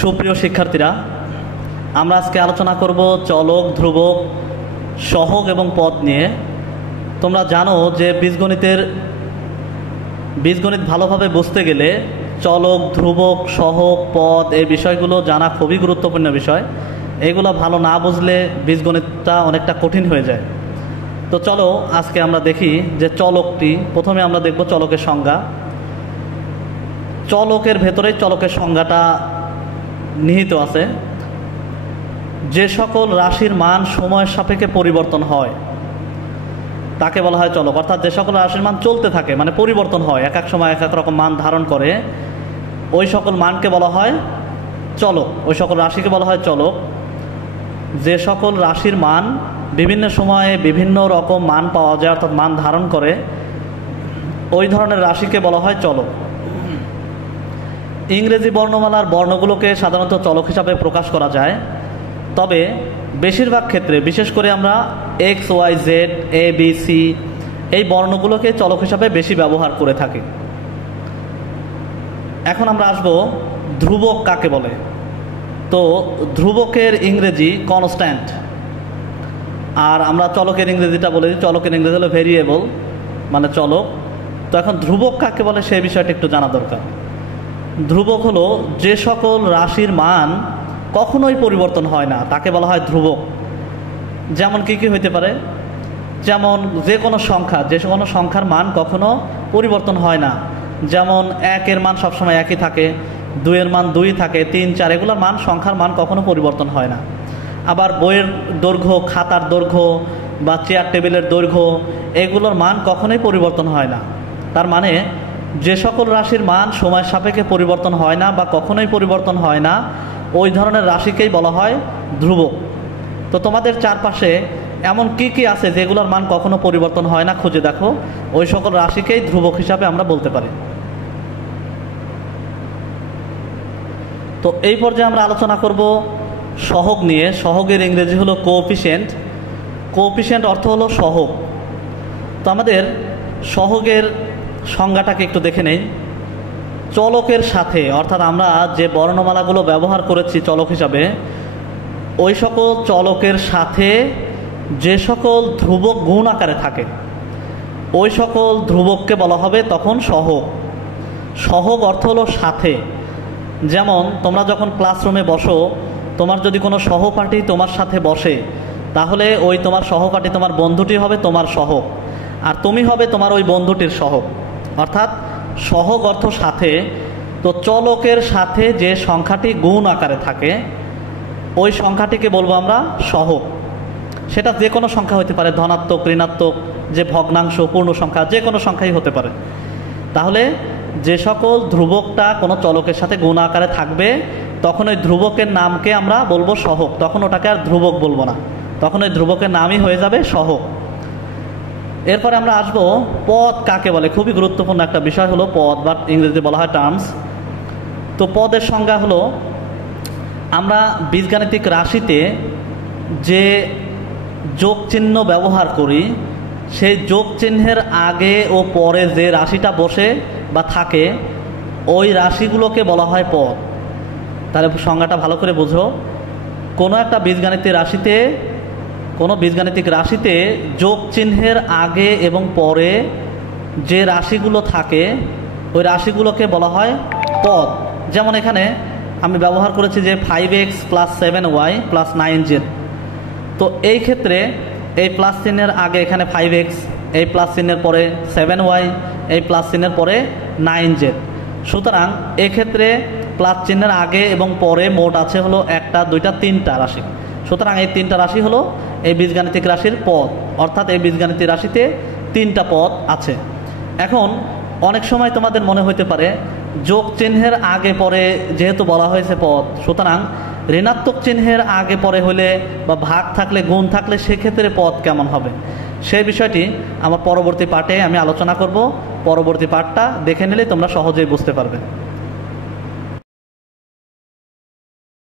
সুপ্রিয় শিক্ষার্থীরা, আমরা আজকে আলোচনা করব চলক, ধ্রুবক, সহগ এবং পদ নিয়ে। তোমরা জানো যে বীজগণিত ভালোভাবে বুঝতে গেলে চলক, ধ্রুবক, সহগ, পদ এই বিষয়গুলো জানা খুবই গুরুত্বপূর্ণ বিষয়। এগুলো ভালো না বুঝলে বীজগণিতটা অনেকটা কঠিন হয়ে যায়। তো চলো আজকে আমরা দেখি যে চলকটি, প্রথমে আমরা দেখব চলকের সংজ্ঞা। চলকের ভেতরে চলকের সংজ্ঞাটা নিহিত আছে। যে সকল রাশির মান সময়ের সাপেক্ষে পরিবর্তন হয় তাকে বলা হয় চলক। অর্থাৎ যে সকল রাশির মান চলতে থাকে, মানে পরিবর্তন হয়, এক এক সময় এক এক রকম মান ধারণ করে, ওই সকল মানকে বলা হয় চলক, ওই সকল রাশিকে বলা হয় চলক। যে সকল রাশির মান বিভিন্ন সময়ে বিভিন্ন রকম মান পাওয়া যায়, অর্থাৎ মান ধারণ করে, ওই ধরনের রাশিকে বলা হয় চলক। ইংরেজি বর্ণমালার বর্ণগুলোকে সাধারণত চলক হিসাবে প্রকাশ করা যায়, তবে বেশিরভাগ ক্ষেত্রে, বিশেষ করে আমরা এক্স, ওয়াই, জেড, এ, বি, সি এই বর্ণগুলোকে চলক হিসাবে বেশি ব্যবহার করে থাকি। এখন আমরা আসব ধ্রুবক কাকে বলে। তো ধ্রুবকের ইংরেজি কনস্ট্যান্ট, আর আমরা চলকের ইংরেজিটা বলে দিই, চলকের ইংরেজি হলো ভেরিয়েবল, মানে চলক। তো এখন ধ্রুবক কাকে বলে সেই বিষয়টা একটু জানা দরকার। ধ্রুবক হলো যে সকল রাশির মান কখনোই পরিবর্তন হয় না, তাকে বলা হয় ধ্রুবক। যেমন কি কি হইতে পারে? যেমন যে কোনো সংখ্যার মান কখনো পরিবর্তন হয় না। যেমন 1-এর মান সবসময় একই থাকে, 2-এর মান 2 থাকে, 3, 4 এগুলোর মান, সংখ্যার মান কখনো পরিবর্তন হয় না। আবার বইয়ের দৈর্ঘ্য, খাতার দৈর্ঘ্য বা চেয়ার টেবিলের দৈর্ঘ্য, এগুলোর মান কখনোই পরিবর্তন হয় না। তার মানে যে সকল রাশির মান সময়ের সাপেক্ষে পরিবর্তন হয় না বা কখনোই পরিবর্তন হয় না, ওই ধরনের রাশিকেই বলা হয় ধ্রুবক। তো তোমাদের চারপাশে এমন কি কি আছে যেগুলোর মান কখনো পরিবর্তন হয় না, খুঁজে দেখো, ওই সকল রাশিকেই ধ্রুবক হিসাবে আমরা বলতে পারি। তো এই পর্যায়ে আমরা আলোচনা করব সহগ নিয়ে। সহগের ইংরেজি হলো কোএফিসিয়েন্ট। কোএফিসিয়েন্ট অর্থ হলো সহগ। তো আমাদের সহগের সংজ্ঞাটাকে একটু দেখে নেই। চলকের সাথে, অর্থাৎ আমরা যে বর্ণমালাগুলো ব্যবহার করেছি চলক হিসাবে, ওই সকল চলকের সাথে যে সকল ধ্রুবক গুণ আকারে থাকে, ওই সকল ধ্রুবককে বলা হবে তখন সহগ। সহগ অর্থ হলো সাথে। যেমন তোমরা যখন ক্লাসরুমে বসো, তোমার যদি কোনো সহপাঠী তোমার সাথে বসে, তাহলে ওই তোমার সহপাঠী, তোমার বন্ধুটি হবে তোমার সহগ, আর তুমি হবে তোমার ওই বন্ধুটির সহগ। অর্থাৎ সহগ অর্থ সাথে। তো চলকের সাথে যে সংখ্যাটি গুণ আকারে থাকে, ওই সংখ্যাটিকে বলবো আমরা সহগ। সেটা যে কোনো সংখ্যা হতে পারে, ধনাত্মক, ঋণাত্মক, যে ভগ্নাংশ, পূর্ণ সংখ্যা, যে কোনো সংখ্যাই হতে পারে। তাহলে যে সকল ধ্রুবকটা কোনো চলকের সাথে গুণ আকারে থাকবে, তখন ওই ধ্রুবকের নামকে আমরা বলবো সহগ। তখন ওটাকে আর ধ্রুবক বলবো না, তখন ওই ধ্রুবকের নামই হয়ে যাবে সহগ। এরপরে আমরা আসবো পদ কাকে বলে। খুবই গুরুত্বপূর্ণ একটা বিষয় হলো পদ, বা ইংরেজিতে বলা হয় টার্মস। তো পদের সংজ্ঞা হলো, আমরা বীজগাণিতিক রাশিতে যে যোগ চিহ্ন ব্যবহার করি, সেই যোগ চিহ্নের আগে ও পরে যে রাশিটা বসে বা থাকে, ওই রাশিগুলোকে বলা হয় পদ। তাহলে সংজ্ঞাটা ভালো করে বুঝো। কোনো একটা বীজগাণিতিক রাশিতে যোগ চিহ্নের আগে এবং পরে যে রাশিগুলো থাকে, ওই রাশিগুলোকে বলা হয় পদ। যেমন এখানে আমি ব্যবহার করেছি যে 5x + 7y + 9z। তো এই ক্ষেত্রে এই প্লাস চিহ্নের আগে এখানে 5x, এই প্লাস চিহ্নের পরে 7y, এই প্লাস চিহ্নের পরে 9z। সুতরাং এক্ষেত্রে প্লাস চিহ্নের আগে এবং পরে মোট আছে হলো 1, 2, 3টা রাশি। সুতরাং এই 3টা রাশি হলো এই বীজগাণিতিক রাশির পদ। অর্থাৎ এই বীজগাণিতিক রাশিতে 3টা পদ আছে। এখন অনেক সময় তোমাদের মনে হতে পারে, যোগ চিহ্নের আগে পরে যেহেতু বলা হয়েছে পদ, সুতরাং ঋণাত্মক চিহ্নের আগে পরে হলে বা ভাগ থাকলে, গুণ থাকলে, সেক্ষেত্রে পদ কেমন হবে, সেই বিষয়টি আমার পরবর্তী পার্টে আমি আলোচনা করব। পরবর্তী পার্টটা দেখে নিলে তোমরা সহজেই বুঝতে পারবে।